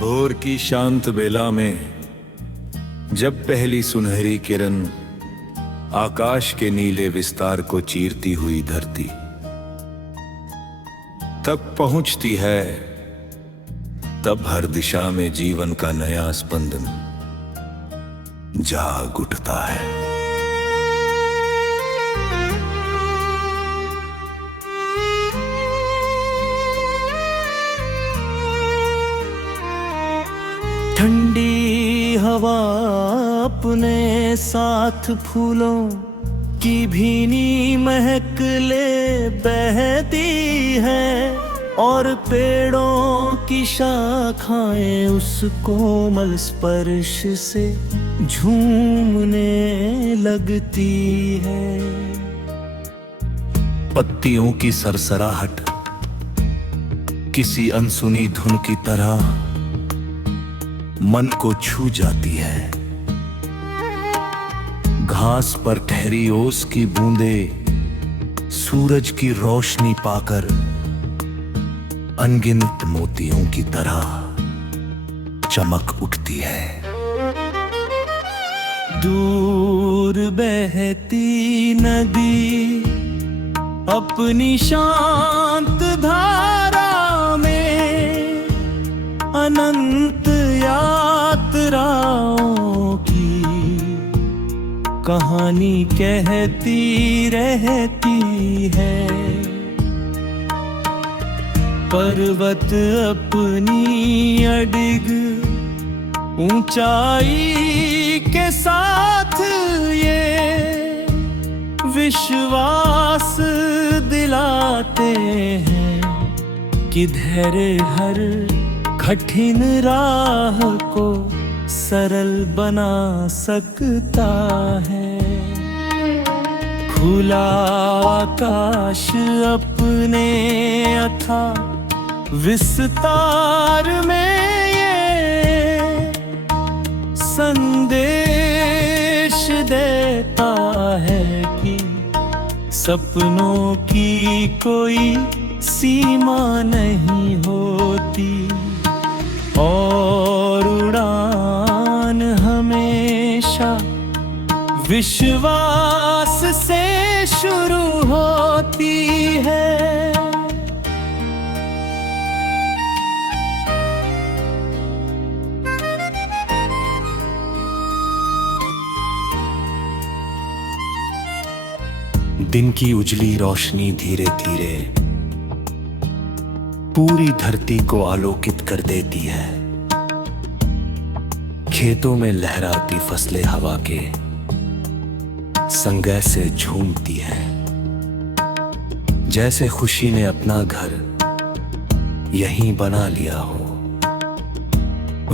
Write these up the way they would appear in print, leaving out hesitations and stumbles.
भोर की शांत बेला में जब पहली सुनहरी किरण आकाश के नीले विस्तार को चीरती हुई धरती तक पहुंचती है, तब हर दिशा में जीवन का नया स्पंदन जाग उठता है। ठंडी हवा अपने साथ फूलों की भीनी महक ले बहती है, और पेड़ों की शाखाएं उस कोमल स्पर्श से झूमने लगती है। पत्तियों की सरसराहट किसी अनसुनी धुन की तरह मन को छू जाती है। घास पर ठहरी ओस की बूंदें सूरज की रोशनी पाकर अनगिनत मोतियों की तरह चमक उठती है। दूर बहती नदी अपनी शांत धारा में अनंत यात्राओं की कहानी कहती रहती है। पर्वत अपनी अडिग ऊंचाई के साथ ये विश्वास दिलाते हैं कि धैर्य हर कठिन राह को सरल बना सकता है। खुला आकाश अपने अथाह विस्तार में ये संदेश देता है कि सपनों की कोई सीमा नहीं होती, और उड़ान हमेशा विश्वास से शुरू होती है। दिन की उजली रोशनी धीरे धीरे पूरी धरती को आलोकित कर देती है। खेतों में लहराती फसलें हवा के संगय से झूमती है, जैसे खुशी ने अपना घर यहीं बना लिया हो।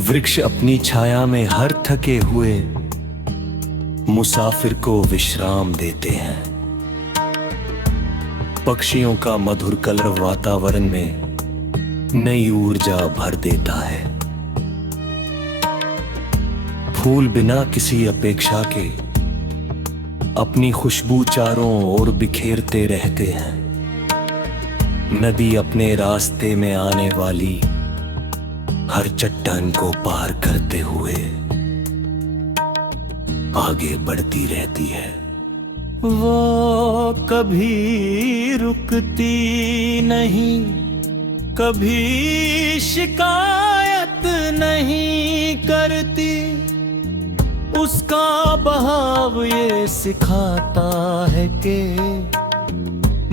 वृक्ष अपनी छाया में हर थके हुए मुसाफिर को विश्राम देते हैं। पक्षियों का मधुर कलरव वातावरण में नई ऊर्जा भर देता है। फूल बिना किसी अपेक्षा के अपनी खुशबू चारों ओर बिखेरते रहते हैं। नदी अपने रास्ते में आने वाली हर चट्टान को पार करते हुए आगे बढ़ती रहती है। वो कभी रुकती नहीं, कभी शिकायत नहीं करती। उसका बहाव ये सिखाता है कि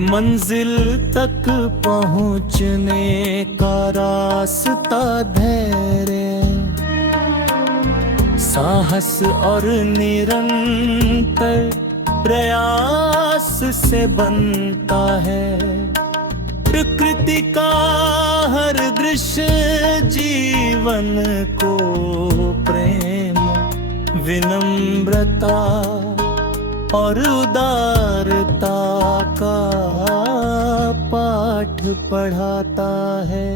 मंजिल तक पहुंचने का रास्ता धैर्य, साहस और निरंतर प्रयास से बनता है। प्रकृति का हर दृश्य जीवन को प्रेम, विनम्रता और उदारता का पाठ पढ़ाता है।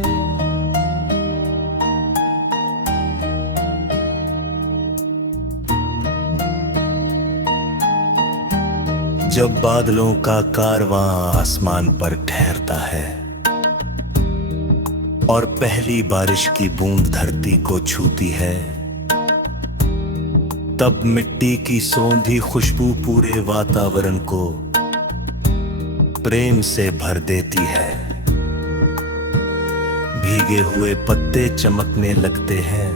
जब बादलों का कारवां आसमान पर ठहरता है, और पहली बारिश की बूंद धरती को छूती है, तब मिट्टी की सौंधी खुशबू पूरे वातावरण को प्रेम से भर देती है। भीगे हुए पत्ते चमकने लगते हैं,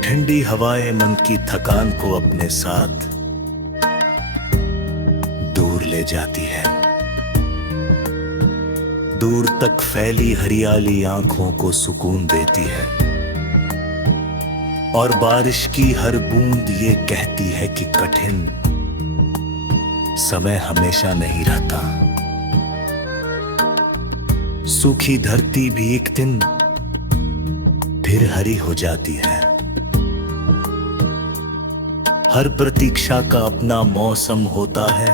ठंडी हवाएं मन की थकान को अपने साथ दूर ले जाती है। दूर तक फैली हरियाली आंखों को सुकून देती है, और बारिश की हर बूंद ये कहती है कि कठिन समय हमेशा नहीं रहता। सूखी धरती भी एक दिन फिर हरी हो जाती है। हर प्रतीक्षा का अपना मौसम होता है,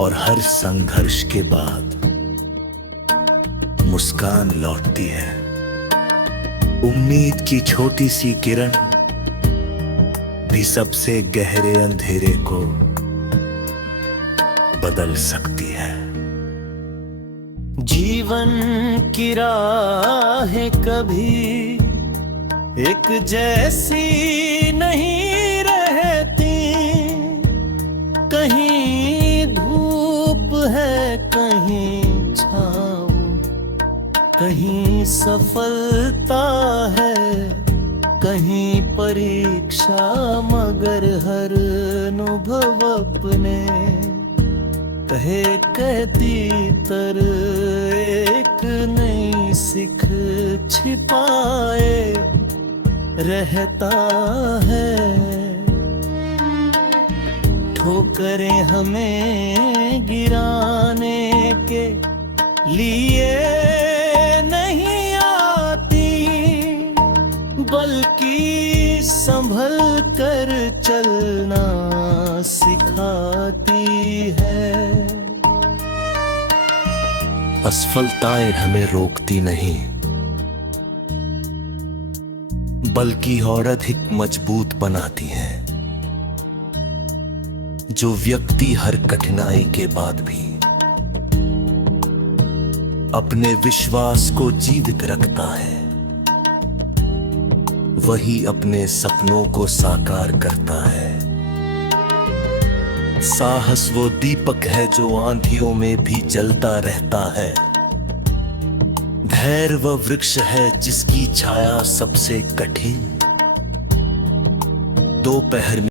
और हर संघर्ष के बाद मुस्कान लौटती है। उम्मीद की छोटी सी किरण भी सबसे गहरे अंधेरे को बदल सकती है। जीवन की राहें कभी एक जैसी नहीं रहती, कहीं धूप है कहीं छाँव, कहीं सफलता है कहीं परीक्षा, मगर हर अनुभव अपने कहे कहती तर एक नई सिख छिपाए रहता है। ठोकरें हमें गिराने के लिए नहीं आती, बल्कि संभल कर चलना सिखाती है। असफलताएं हमें रोकती नहीं, बल्कि और अधिक मजबूत बनाती हैं। जो व्यक्ति हर कठिनाई के बाद भी अपने विश्वास को जीवित रखता है, वही अपने सपनों को साकार करता है। साहस वो दीपक है जो आंधियों में भी जलता रहता है। धैर्य वह वृक्ष है जिसकी छाया सबसे कठिन दोपहर में